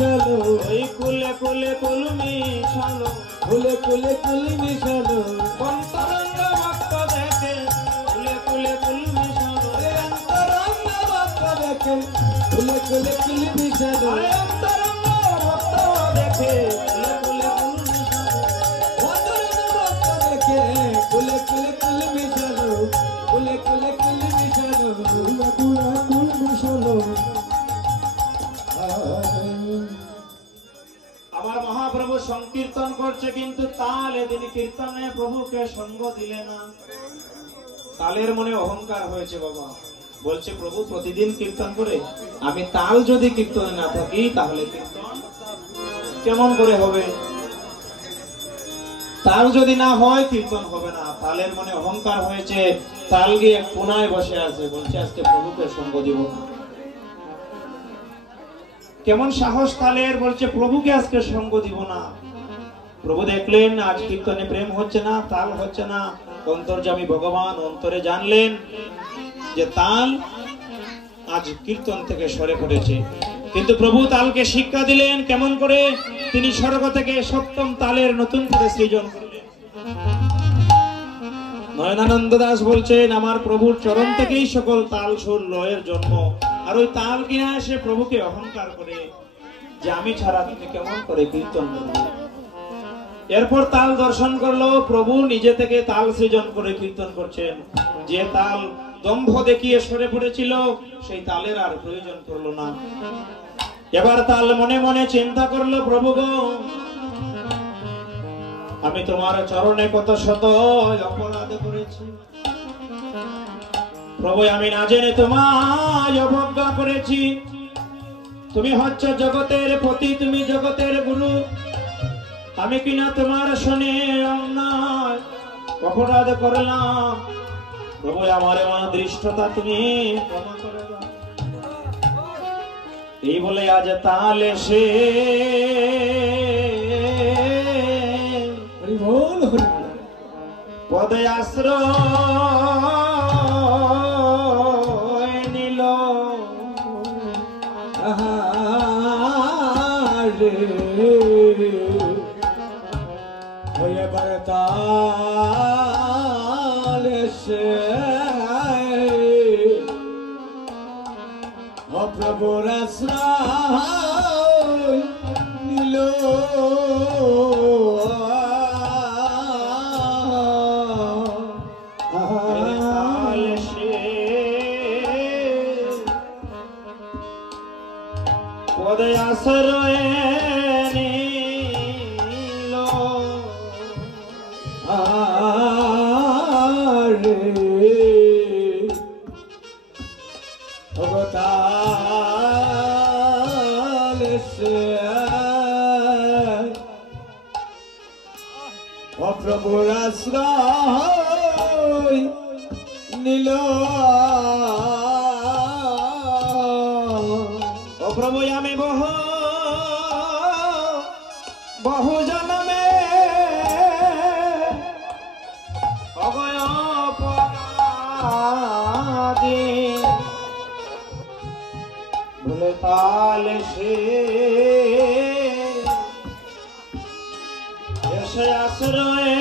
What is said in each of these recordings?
মিশালো, ওই কুলে কুলে কুল মিশালো, কুলে কুলে কুল মিশালো, অন্তরঙ্গ ভক্ত দেখে কুলে কুলে কুল মিশালো, অন্তরঙ্গ ভক্ত দেখে কুলে কুলে কুল মিশালো, অন্তরঙ্গ ভক্ত দেখে কুলে কুলে কুল মিশালো, অন্তরঙ্গ ভক্ত দেখে কুলে কুলে কুল মিশালো, কুলে কুলে কুল মিশালো, কুলে কুলে কুল মিশালো। আমার মহাপ্রভু সংকীর্তন করছে কিন্তু তাল এদিন কীর্তনে প্রভুকে সঙ্গ দিলে না। তালের মনে অহংকার হয়েছে বাবা, বলছে প্রভু প্রতিদিন কীর্তন করে আমি তাল যদি কীর্তনে না থাকি তাহলে কীর্তন কেমন করে হবে? তাল যদি না হয় কীর্তন হবে না। তালের মনে অহংকার হয়েছে, তাল গিয়ে কোনায় বসে আছে, বলছে আজকে প্রভুকে সঙ্গ দিব না। কেমন সাহস তালের, বলছে প্রভুকে আজকে সঙ্গ দিব না। প্রভু দেখলেন আজ কীর্তনে প্রেম হচ্ছে না, তাল হচ্ছে না, অন্তর্যামী ভগবান অন্তরে জানলেন যে তাল আজ কীর্তন থেকে সরে পড়েছে। কিন্তু প্রভু তালকে শিক্ষা দিলেন কেমন করে, তিনি স্বর্গ থেকে সপ্তম তালের নতুন করে সৃজন করলেন। নয়নানন্দ দাস বলছেন আমার প্রভুর চরণ থেকেই সকল তাল সুর লয়ের জন্ম। আর ওই তাল কিনা এসে প্রভুকে অহংকার করে যে আমি ছাড়া তুমি কেমন করে কীর্তন করবে। এরপর তাল দর্শন করলো, প্রভু নিজে থেকে তাল সৃজন করে কীর্তন করছেন। যে তাল দম্ভ দেখিয়ে সরে পড়েছিল সেই তালের আর প্রয়োজন পড়লো না। এবার তাল মনে মনে চিন্তা করলো, প্রভু গো আমি তোমার চরণে কত শত অপরাধ করেছি প্রভু, আমি না জেনে তোমায় অবজ্ঞা করেছি। তুমি হচ্ছ জগতের পতি, তুমি জগতের গুরু, আমি কিনা তোমার শুনে অন্যায় অপরাধ করলাম। প্রভু আমার দৃষ্টতা তুমি ক্ষমা করে দাও। এই বলে আজ তাল এসে পদে আশ্রয় নিল। এবার তাল এসে অপ্রভুর আশ্রয় নিল। তাল এসে পদে আশ্রয় নিল। তাল এসে অপ্রভুর আশ্রয় নিল। ও প্রভু আমি বহু জন্মে অগয় অপরাধী ভুলে তাল এসে আশ্রয়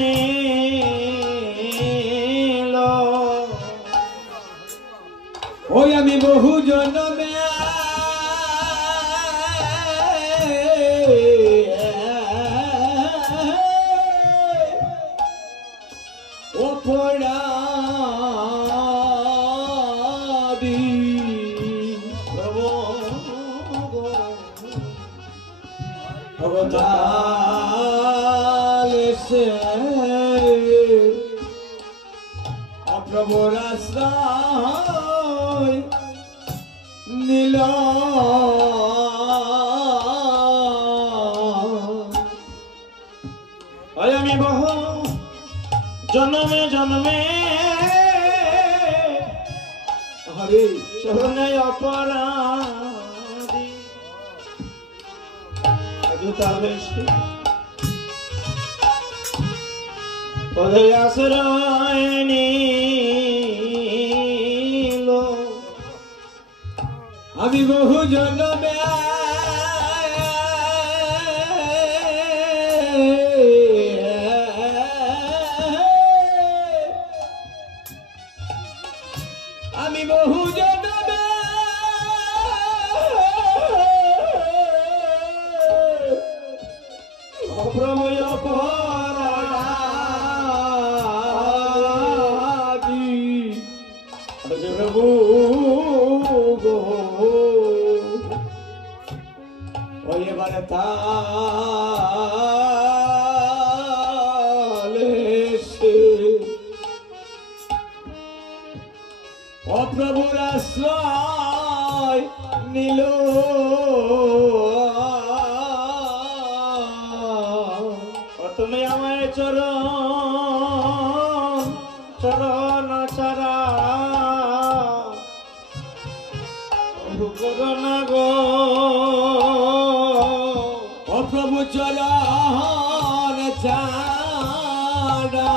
নিল। ওই আমি বহু জন্মে অপরাধী অবতার এসে অপ্রভুর আশ্রয় নিল। আমি বহু জন্মে জন্মে হরে চরণে অপরাধী পদে আশ্রয় নিল। আমি বহু জন্মে তালে সে অপ্রভুর আশ্রয় নিল তুমি আমায় চরণ চরণ চারা করোনা গো অপ্রভু চরণ ছাড়া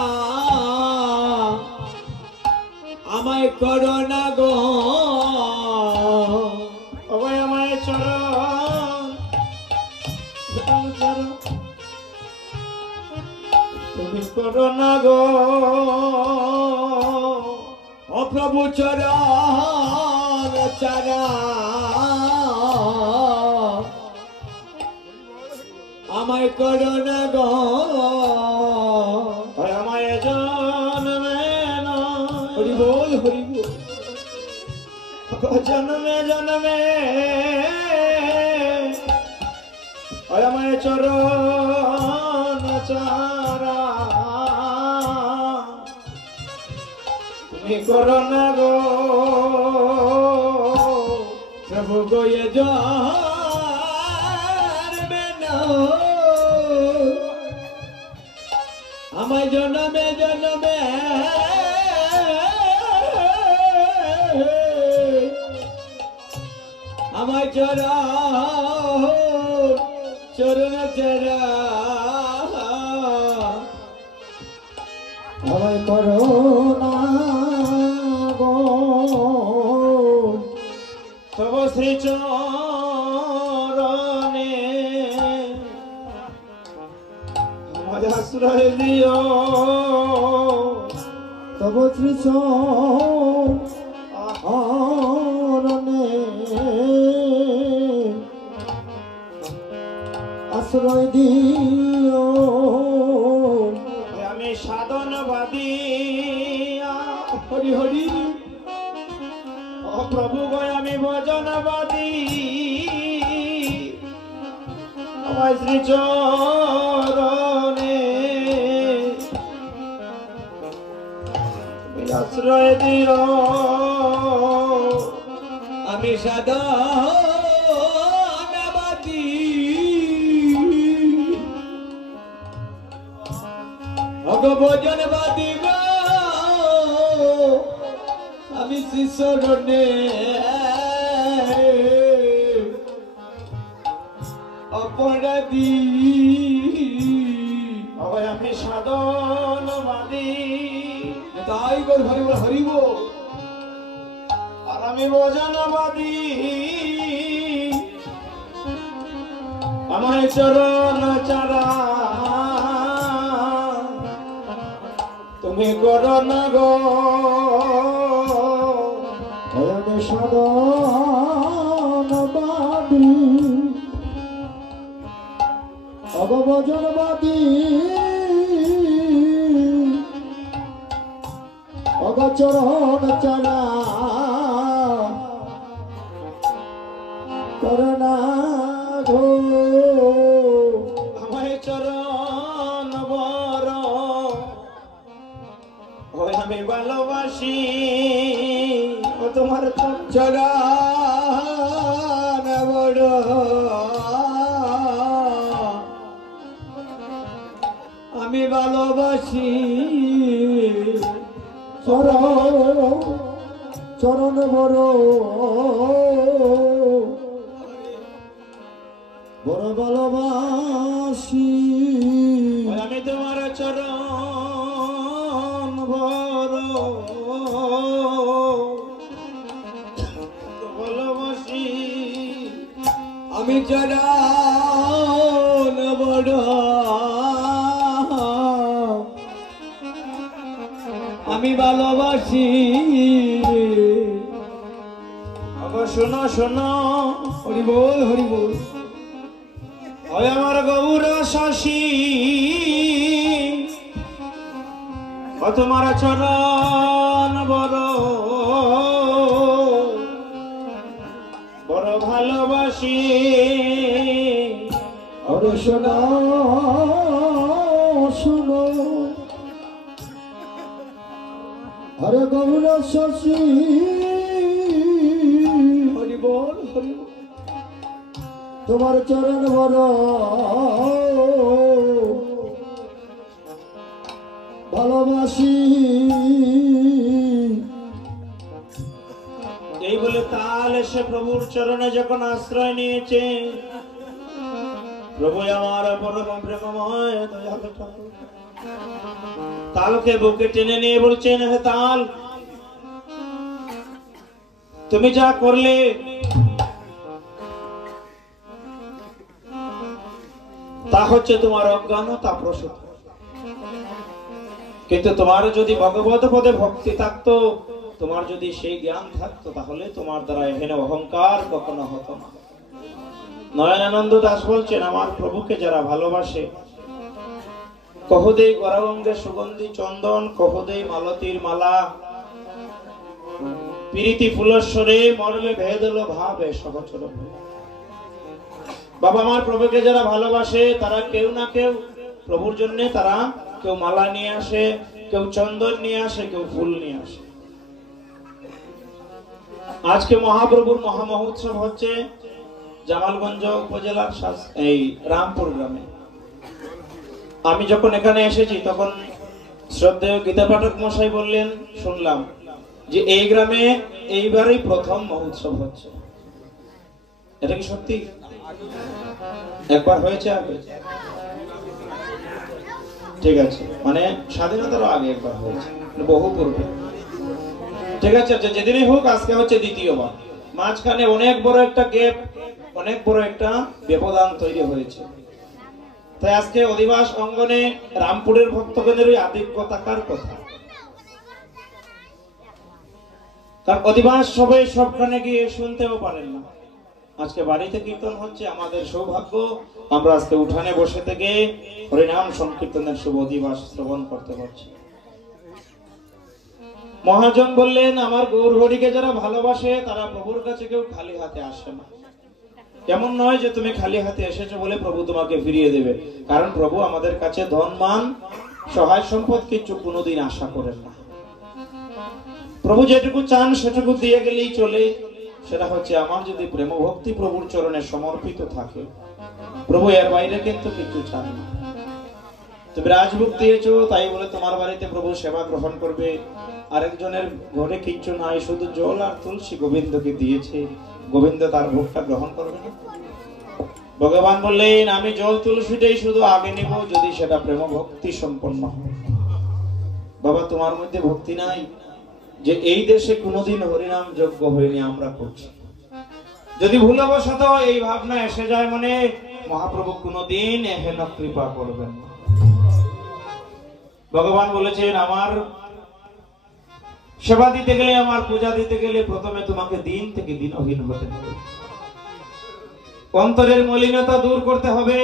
আমায় করোনা গো ওই আমায় চরণ চরণ তুমি করোনা গো অপ্রভু চরণ ছাড়া আমায় করোনা গো ওই আমায় জন্মে হরি বল হরি বল জন্মে জন্মে ওই আমায় চরণ চারা তুমি করোনা গো প্রভু গো এ জন্মে না আমায় জন্মে জন্মে আমায় চরণ চরা আমায় করোনা গো তব শ্রী চরণে আমায় আশ্রয় দিও তব শ্রী চরণে আশ্রয় দিও আমি সাধনবাদী হরি হরি ও প্রভু গো আমি ভজনবাদী আমার শ্রী চরণে তুমি আশ্রয় দিও আমি সাধনবাদী ভজনবাদী গো আমি শিশরণে অপরাধী আমি সাধনবাদী তাই গর হরি বল হরি বল আর আমি ভজনবাদী আমার চরণ চারা তুমি করো না গো আমি সাধনবাদী অগভজনবাদী অগচরণ চারা করোনা গো আমায় চরণ বড় ওই আমি ভালোবাসি ও তোমার চরণ বড় আমি ভালোবাসি চরণ বড় বড় ভালোবাসি ওই আমি তোমার চরণ বড় ভালোবাসি আমি চরণ বড় আমি ভালোবাসি শোনো শোনো হরি বল হরি বল ওই আমার গৌর শশী ও তোমার চরণ বড় বড় ভালোবাসি ওরে সোনা শোনো হরে গৌর শশী হরি বল হরি বল। তোমার চরণ বড় ভালোবাসি। এই বলে তাল এসে প্রভুর চরণে যখন আশ্রয় নিয়েছে, প্রভু আমার পরম প্রেমময় দয়ালু ঠাকুর তালকে বুকে টেনে নিয়ে বলছেন, হে তাল, তুমি যা করলে তা হচ্ছে তোমার অজ্ঞানতা প্রসূত, কিন্তু তোমার যদি ভগবত পদে ভক্তি থাকতো, তোমার যদি সেই জ্ঞান থাকতো, তাহলে তোমার দ্বারা এখানে অহংকার কখনো হতো না। নয়নানন্দ দাস বলছেন, আমার প্রভুকে যারা ভালোবাসে, কহদেই গৌরাঙ্গে সুগন্ধি চন্দন, কহদেই মালতীর মালা, প্রীতি ফুলস্বরে মর্মে ভেদ হলো ভাবে সহচর। বাবা, আমার প্রভুকে যারা ভালোবাসে তারা কেউ না কেউ প্রভুর জন্য, তারা কেউ মালা নিয়ে আসে, কেউ চন্দন নিয়ে আসে, কেউ ফুল নিয়ে আসে। আজকে মহাপ্রভুর মহা মহোৎসব হচ্ছে জামালগঞ্জ উপজেলার এই রামপুর গ্রামে। আমি যখন এখানে এসেছি তখন শ্রদ্ধেয় গীতা পাঠক মশাই বললেন, শুনলাম যে এই গ্রামে এইবারই প্রথম মহোৎসব হচ্ছে। এটা কি সত্যি? একবার হয়েছে আগে? ঠিক আছে, মানে স্বাধীনতার আগে একবার হয়েছে, বহু পূর্বে। ঠিক আছে, যেদিনই হোক, আজকে হচ্ছে দ্বিতীয়বার। মাঝখানে অনেক বড় একটা গ্যাপ, অনেক বড় একটা ব্যবধান তৈরি হয়েছে। তাই আজকে অধিবাস অঙ্গনে রামপুরের ভক্তগণেরই আধিক্য থাকার কথা, কারণ অধিবাস সবাই সবখানে গিয়ে শুনতেও পারেন না। আজকে বাড়িতে কীর্তন হচ্ছে, আমাদের সৌভাগ্য, আমরা আজকে উঠানে বসে থেকে হরিনাম সংকীর্তনের শুভ অধিবাস শ্রবণ করতে পারছি। মহাজন বললেন, আমার গৌর হরিকে যারা ভালোবাসে তারা প্রভুর কাছে কেউ খালি হাতে আসে না। এমন নয় যে তুমি খালি হাতে এসেছো বলে প্রভু তোমাকে ফিরিয়ে দেবে, কারণ প্রভু আমাদের কাছে ধন মান সহায় সম্পদ কিছু কোনোদিন আশা করেন না। প্রভু যেটুকু চান সেটুকু দিয়ে গেলেই চলে। সেটা হচ্ছে আমার যদি প্রেম ভক্তি প্রভুর চরণে সমর্পিত থাকে, প্রভু এর বাইরে কিন্তু কিছু চান না। তুমি রাজভোগ দিয়েছো তাই বলে তোমার বাড়িতে প্রভু সেবা গ্রহণ করবে। আরেকজনের ঘরে কিচ্ছু নাই, শুধু জল আর তুলসী গোবিন্দকে দিয়েছে, গোবিন্দ তার ভোগটা গ্রহণ করবে না? ভগবান বললেন, আমি জল তুলসীটাই শুধু আগে নেব যদি সেটা প্রেম ভক্তি সম্পন্ন হয়। বাবা, তোমার মধ্যে ভক্তি নাই যে এই দেশে কোনোদিন হরিনাম যজ্ঞ হয়নি, আমরা করছি। যদি ভুলবশত এই ভাবনা এসে যায় মনে, মহাপ্রভু কোনোদিন এহেন কৃপা করবেন না। ভগবান বলেছেন, আমার সেবা দিতে গেলে, আমার পূজা দিতে গেলে প্রথমে তোমাকে দিন থেকে দিনহীন হতে হবে, অন্তরের মলিনতা দূর করতে হবে।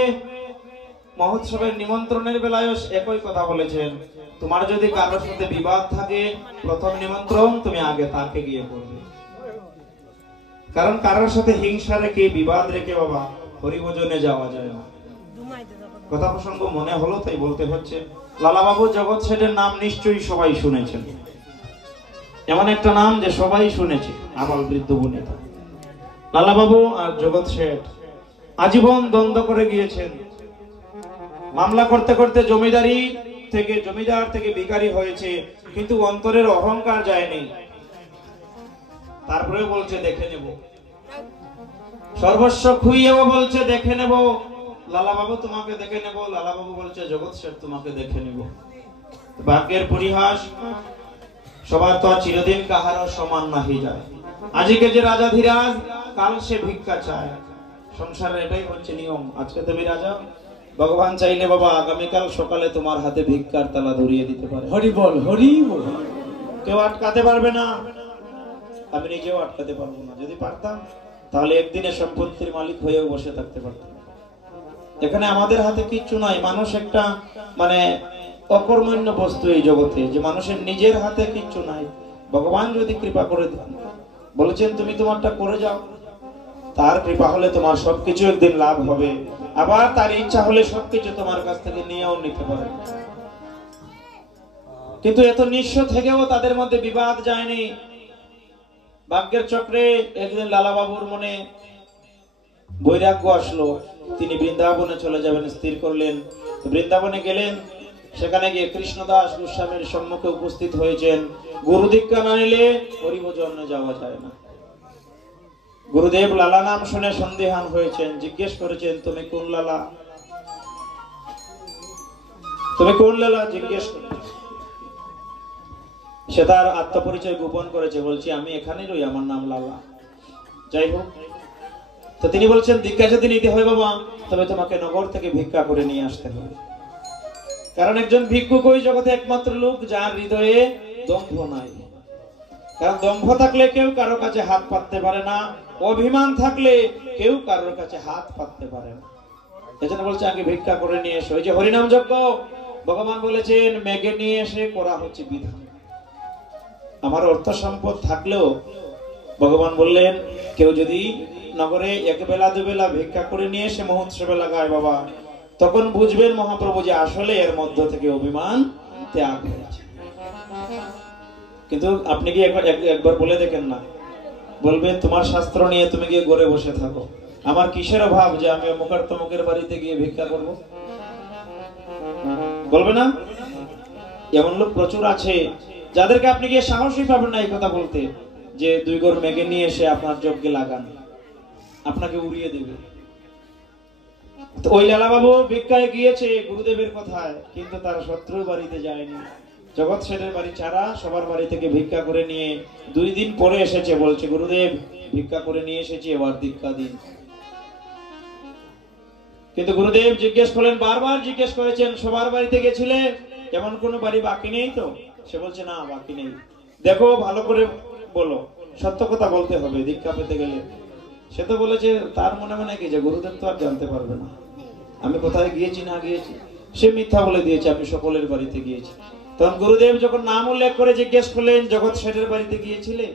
মহোৎসবের নিমন্ত্রণের বেলায় একই কথা বলেছেন, তোমার যদি কারোর সাথে বিবাদ থাকে, প্রথম নিমন্ত্রণ তুমি আগে তাকে গিয়ে করবে। কারণ কারোর সাথে হিংসা রেখে, বিবাদ রেখে বাবা হরিভজনে যাওয়া যায় না। কথা প্রসঙ্গ মনে হলো তাই বলতে হচ্ছে। লালাবাবু জগৎ শেঠের নাম নিশ্চয়ই সবাই শুনেছেন। এমন একটা নাম যে সবাই শুনেছে, আবাল বৃদ্ধ বনিতা। লালাবাবু আর জগৎ শেঠ আজীবন দ্বন্দ্ব করে গিয়েছেন। মামলা করতে করতে জমিদার থেকে ভিখারি হয়েছে, কিন্তু অন্তরের অহংকার যায়নি। তারপরে বলছে দেখে নেব, সর্বস্ব খুইয়েও বলছে দেখে নেব। লালাবাবু তোমাকে দেখে নেব, লালাবাবু বলছে জগৎ শেঠ তোমাকে দেখে নেব। ভাগ্যের পরিহাস, সবার তো চিরদিন কাহারও সমান নাহি যায়। আজকে যে রাজা ধীরাজ, কাল সে ভিক্ষা চায়। সংসারে এটাই হচ্ছে নিয়ম। আজকে তুমি রাজা, ভগবান চাইলে বাবা আগামীকাল সকালে তোমার হাতে ভিক্ষার তালা ধরিয়ে দিতে পারে। হরি বল হরি বল। কেউ আটকাতে পারবে না, আমি নিজেও আটকাতে পারবো না। যদি পারতাম তাহলে একদিনে সম্পত্তির মালিক হয়েও বসে থাকতে পারতাম। এখানে আমাদের হাতে কিচ্ছু নাই। মানুষ একটা মানে অকর্মণ্য বস্তু এই জগতে, যে মানুষের নিজের হাতে কিচ্ছু নাই। ভগবান যদি কৃপা করে দেন, বলেছেন তুমি তোমারটা করে যাও, তার কৃপা হলে তোমার সবকিছু একদিন লাভ হবে, আবার তার ইচ্ছা হলে সবকিছু তোমার কাছ থেকে নিয়েও নিতে পারে। কিন্তু এত নিঃস্ব থেকেও তাদের মধ্যে বিবাদ যায়নি। ভাগ্যের চক্রে একদিন লালাবাবুর মনে বৈরাগ্য আসলো, তিনি বৃন্দাবনে চলে যাবেন স্থির করলেন। তো বৃন্দাবনে গেলেন, সেখানে গিয়ে কৃষ্ণদাস গোস্বামীর সম্মুখে উপস্থিত হয়েছেন। গুরু দীক্ষা না নিলে হরিভজনে যাওয়া যায় না। গুরুদেব লালা নাম শুনে সন্দেহান হয়েছেন, জিজ্ঞেস করেছেন, তুমি কোন লালা, তুমি কোন লালা জিজ্ঞেস করে। সে তার আত্মপরিচয় গোপন করেছে, বলছি আমি এখানেই রই, আমার নাম লালা। যাই হোক, তো তিনি বলছেন দীক্ষা যদি নিতে হয় বাবা, তবে তোমাকে নগর থেকে ভিক্ষা করে নিয়ে আসতে হবে। কারণ একজন ভিক্ষুক ওই জগতে একমাত্র লোক যার হৃদয়ে দম্ভ নাই। কারণ দম্ভ থাকলে কেউ কারো কাছে হাত পাততে পারে না, অভিমান থাকলে কেউ কারোর কাছে হাত পাততে পারে না। এজন্য বলছে আগে ভিক্ষা করে নিয়ে এসো। এই যে হরিনাম যজ্ঞ ভগবান বলেছেন মেঘে নিয়ে এসে করা হচ্ছে বিধান। আমার অর্থ সম্পদ থাকলেও ভগবান বললেন কেউ যদি নগরে এক বেলা দুবেলা ভিক্ষা করে নিয়ে এসে মহোৎসবে লাগায় বাবা, তখন বুঝবেন মহাপ্রভু যে আসলে এর মধ্য থেকে অভিমান ত্যাগ হয়েছে। কিন্তু আপনি কি একবার বলে দেখেন না, বলবে তোমার শাস্ত্র নিয়ে তুমি গিয়ে ঘরে বসে থাকো, আমার কিসের অভাব যে আমি অমুকের তমুকের বাড়িতে গিয়ে ভিক্ষা করব? বলবে না? এমন লোক প্রচুর আছে যাদেরকে আপনি গিয়ে সাহসই পাবেন না এই কথা বলতে, যে দুই ঘর মেঘে নিয়ে এসে আপনার যজ্ঞে লাগান, আপনাকে উড়িয়ে দেবে। তো ওই লালা বাবু ভিক্ষায় গিয়েছে গুরুদেবের কথায়, কিন্তু তার শত্রু বাড়িতে যায়নি। জগৎ শেঠের বাড়ি ছাড়া সবার বাড়ি থেকে ভিক্ষা করে নিয়ে 2 দিন পরে এসেছে, বলছে গুরুদেব ভিক্ষা করে নিয়ে এসেছি, এবার দীক্ষা দিন। কিন্তু গুরুদেব জিজ্ঞেস করলেন, বারবার জিজ্ঞেস করেছেন সবার বাড়িতে গেছিলে, এমন কোনো বাড়ি বাকি নেই তো? সে বলছে না বাকি নেই। দেখো ভালো করে বলো, সত্য কথা বলতে হবে দীক্ষা পেতে গেলে। সে তো বলেছে তার মনে মনে কি যে গুরুদেব তো আর জানতে পারবে না আমি কোথায় গিয়েছি না গিয়েছি। সে মিথ্যা বলে দিয়েছে আমি সকলের বাড়িতে গিয়েছি। তখন গুরুদেব যখন নাম উল্লেখ করে জিজ্ঞেস করলেন জগৎ শেঠের বাড়িতে গিয়েছিলে,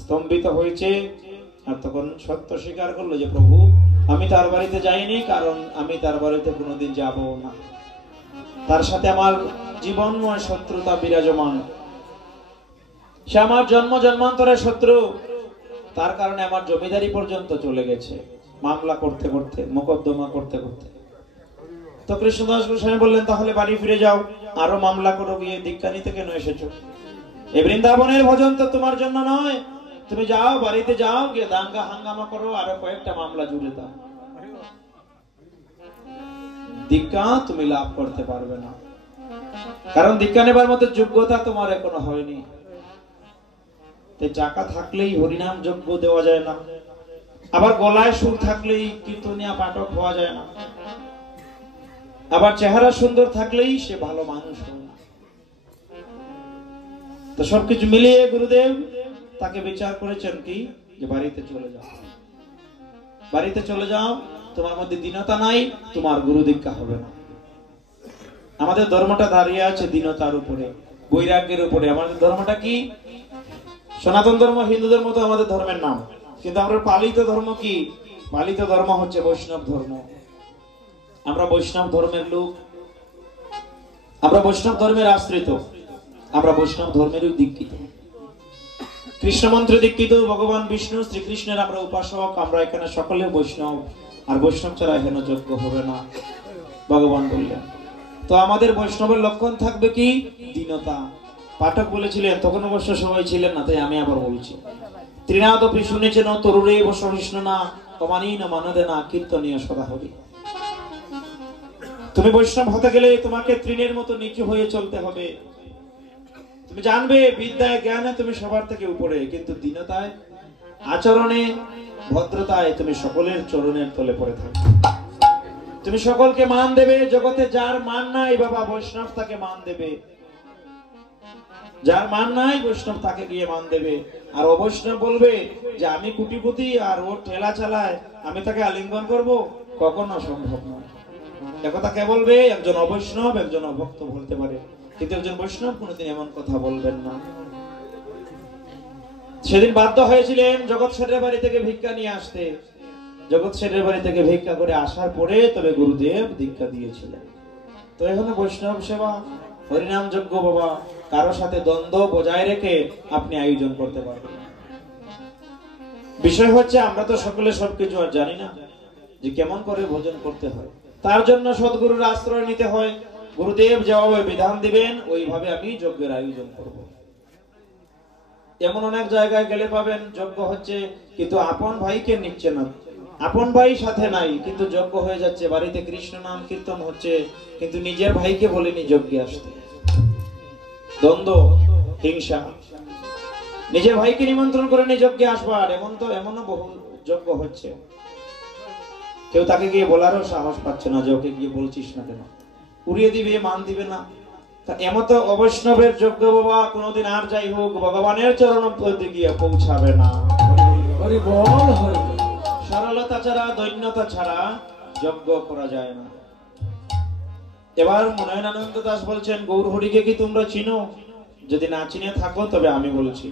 স্তম্ভিত হয়েছে। আর তখন সত্য স্বীকার করলো যে প্রভু আমি তার বাড়িতে যাইনি, কারণ আমি তার বাড়িতে কোনোদিন যাব না। তার সাথে আমার জীবনময় শত্রুতা বিরাজমান। সে আমার জন্ম জন্মান্তরের শত্রু, তার কারণে আমার জমিদারি পর্যন্ত চলে গেছে, মামলা করতে করতে, মোকদ্দমা করতে করতে। তো কৃষ্ণদাস গোস্বামী বললেন তাহলে বাড়ি ফিরে যাও, আরো মামলা করো, গিয়ে দীক্ষা নিতে কেন এসেছো? এই বৃন্দাবনের ভজন তো তোমার জন্য নয়, তুমি যাও বাড়িতে যাও, গিয়ে দাঙ্গা হাঙ্গামা করো, আরো কয়েকটা মামলা জুড়ে দাও, দীক্ষা তুমি লাভ করতে পারবে না। কারণ দীক্ষা নেবার মতো যোগ্যতা তোমার এখনো হয়নি। টাকা থাকলেই হরিনাম যজ্ঞ দেওয়া যায় না, আবার গলায় সুর থাকলেই কীর্তনিয়া পাঠক হওয়া যায় না, আবার চেহারা সুন্দর থাকলেই সে ভালো মানুষ হয় না। তো সবকিছু মিলিয়ে গুরুদেব তাকে বিচার করেছেন কি যে বাড়িতে চলে যাও, বাড়িতে চলে যাও, তোমার মধ্যে দীনতা নাই, তোমার গুরু দীক্ষা হবে না। আমাদের ধর্মটা দাঁড়িয়ে আছে দীনতার উপরে, বৈরাগ্যের উপরে। আমাদের ধর্মটা কি? সনাতন ধর্ম, হিন্দু ধর্ম তো আমাদের ধর্মের নাম, কিন্তু আমরা পালিত ধর্ম কি? পালিত ধর্ম হচ্ছে বৈষ্ণব ধর্ম। আমরা বৈষ্ণব ধর্মের লোক, আমরা বৈষ্ণব ধর্মের আশ্রিত, আমরা বৈষ্ণব ধর্মেরই দীক্ষিত, কৃষ্ণ মন্ত্রে দীক্ষিত। ভগবান বিষ্ণু শ্রীকৃষ্ণের আমরা উপাসক, আমরা এখানে সকলে বৈষ্ণব। আর বৈষ্ণব ছাড়া হেন যোগ্য হবে না, ভগবান বললেন। তো আমাদের বৈষ্ণবের লক্ষণ থাকবে কি? দীনতা। পাঠক বলেছিলেন, তখন অবশ্য সবাই ছিলেন না, তাই আমি আবার বলছি, ত্রিনাদপি শুনেছেন তরুরে বসহিষ্ণু না কমানীন মানদে না কীর্তনীয় সদা হরি। তুমি বৈষ্ণব হতে গেলে তোমাকে তৃণের মতো নিচু হয়ে চলতে হবে। তুমি জানবে বিদ্যায় জ্ঞানে তুমি সবার থেকে উপরে, কিন্তু দীনতায়, আচরণে, ভদ্রতায় তুমি সকলের চরণের তলে পড়ে থাকবে। তুমি সকলকে মান দেবে, জগতে যার মান নাই বাবা বৈষ্ণব তাকে মান দেবে, যার মান নাই বৈষ্ণব তাকে গিয়ে মান দেবে। আর অবৈষ্ণব বলবে যে আমি কুটিপতি আর ও ঠেলা চালায়, আমি তাকে আলিঙ্গন করব, কখনো সম্ভব নয়। একথা কে বলবে? একজন অবৈষ্ণব, একজন অভক্ত বলতে পারে, কিন্তু একজন বৈষ্ণব কোনোদিন এমন কথা বলবেন না। সেদিন বাধ্য হয়েছিলেন জগৎ শেঠের বাড়ি থেকে ভিক্ষা নিয়ে আসতে। জগৎ শেঠের বাড়ি থেকে ভিক্ষা করে আসার পরে তবে গুরুদেব দীক্ষা দিয়েছিলেন। তো এখানে বৈষ্ণব সেবা, হরিনাম যজ্ঞ বাবা কারো সাথে দ্বন্দ্ব বজায় রেখে আপনি আয়োজন করতে পারবেন। বিষয় হচ্ছে আমরা তো সকলে সবকিছু আর জানি না যে কেমন করে ভোজন করতে হয়। তার জন্য সদ্গুরুর আশ্রয় নিতে হয়। গুরুদেব যেভাবে বিধান দিবেন ওইভাবে আমি যজ্ঞের আয়োজন করব। এমন অনেক জায়গায় গেলে পাবেন যজ্ঞ হচ্ছে কিন্তু আপন ভাইকে নিচ্ছে না, আপন ভাই সাথে নাই, কিন্তু যজ্ঞ হয়ে যাচ্ছে, বাড়িতে কৃষ্ণ নাম কীর্তন হচ্ছে, কিন্তু নিজের ভাইকে বলেনি যজ্ঞে আসতে। দ্বন্দ্ব, হিংসা, নিজের ভাইকে নিমন্ত্রণ করে নিয়ে যজ্ঞে আসবার, এমনও বহু যজ্ঞ হচ্ছে। কেউ তাকে গিয়ে বলারও সাহস পাচ্ছে না যে ওকে গিয়ে বলছিস না কেন, উড়িয়ে দিবে, মান দিবে না। এমত অবৈষ্ণবের যজ্ঞ বাবা কোনোদিন আর যাই হোক ভগবানের চরণ প্রতি গিয়ে পৌঁছাবে না। হরি বল হরি বল। সরলতা ছাড়া, দৈন্যতা ছাড়া যজ্ঞ করা যায় না। এবার মনোয়নানন্দ দাস বলছেন, গৌর হরিকে কি তোমরা চিনো? যদি না চিনে থাকো তবে আমি বলছি।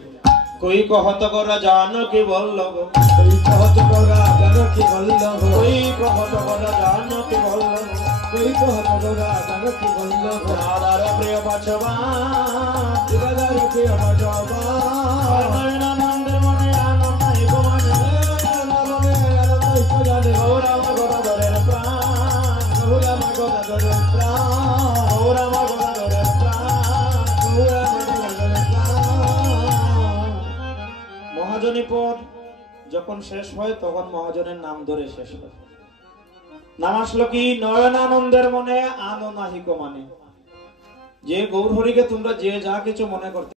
কই কহত করা জানো কি বল্লভ, কই কহত করা জানো কি বল্লভ, কই কহত করা জানো কি বল্লভ, কই কহত করা জানো কি বল্লভ, রাধার প্রিয় বাচবা, রাধার প্রিয় বাচবা, মনোয়নানন্দের মনে আনন্দ নাই গো মানে, মনে আনন্দ ইচ্ছা জানে, গৌর আমার গদাধরের প্রাণ, গৌর আমার গদাধরের প্রাণ, গৌর আমার গদাধরের প্রাণ, গৌর আমার গদাধরের প্রাণ। মহাজনী পদ যখন শেষ হয় তখন মহাজনের নাম ধরে শেষ হয়। নাম আসলো কি? নয়নানন্দের মনে আনো নাহিক মানে, যে গৌর হরিকে তোমরা যে যা কিছু মনে করতে